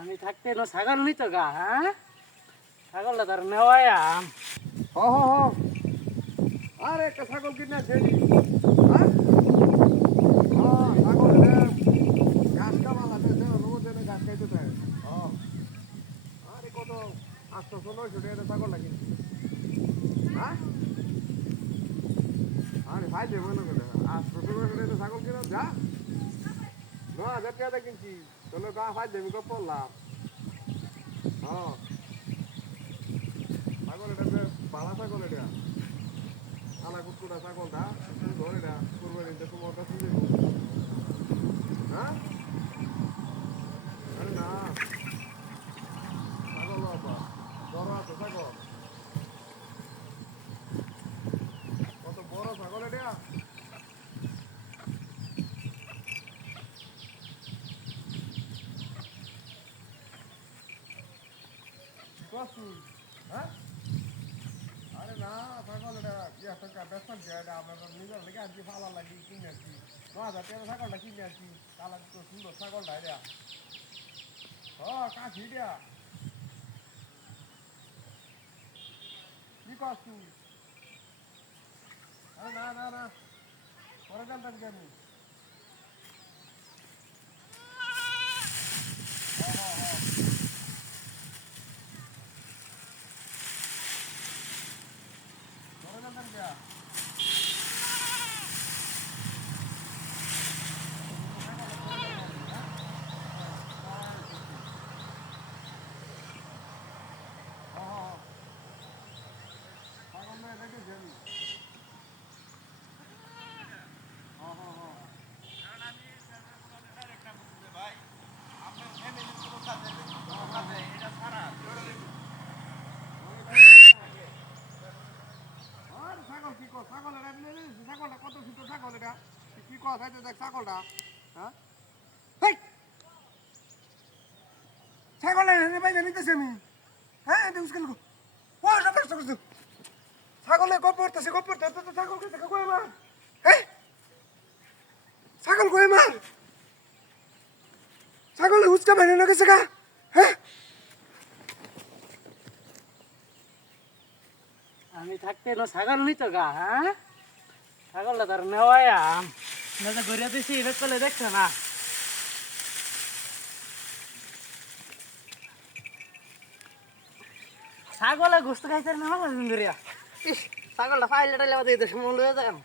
আমি থাকতে না ছাগল নিত গা, হ্যাঁ ছাগলটা তার নেওয়াই হ হ হ আর একটা ছাগল কিনে ছেড়ি হ্যাঁ ছাগল ঘাস কামালা রোদে ঘাস খাইতে চায় আরে কত 800-900 টাকা ছাগলটা কিনছি হ্যাঁ আরে ভাই দেবো না কেন 800-900 টাকা ছাগল কিনা যা 9,000 টাকা কিনছি তাহলে গা ভাই দেবি কত পড়লাম হ্যাঁ ছাগল এটা বাড়া ছাগল এটা আলা কুকুরা ছাগলটা ধরে এটা করবে নিতে তোমার কাছে দেবো হ্যাঁ আরে না ছাগল বাবা বড় আছে ছাগল কত বড় ছাগল এটা হ্যাঁ আরে না ছাগল এটা বেতন এটা আপনার নিজের লেগে আনছি ভালো লাগে কিনে আসছি 9,000 টাকা ছাগলটা কিনে আসছি কালার তো সুন্দর ছাগলটা এটা কাশি এটা কি কর তুই আরে না না না পরে জানতাম কি আমি পরে জানতাম কি ছাগল না দেখেছি আমি ছাগল কি কর ছাগল ছাগলটা কত সুন্দর ছাগল এটা কি কথা দেখ ছাগলটা হ্যাঁ ছাগলটা বাইরে নিতেছি আমি হ্যাঁ মুশকিল ছাগলে গপ্পরতেছে ছাগল কে দেখা কই মার হ্যাঁ ছাগল কই মার ছাগলে হুচকা বাইরে না গেছে গা হ্যাঁ আমি থাকতে না ছাগল নিত গা, হ্যাঁ ছাগলটা তার নেওয়াই ঘুরে দিছি এটা করলে দেখছে না। ছাগলে গোস্ত খাইতে না ধরিয়া ইস ছাগলটা ফাইলে টাইলে দিতে মন লয়ে যান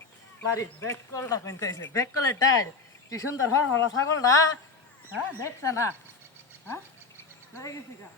মারি ব্যাক কলটা কিনতে হয়েছে ব্যাক কলের টাইল কি সুন্দর হর হলা ছাগলটা, হ্যাঁ দেখছে না হ্যাঁ গেছি গা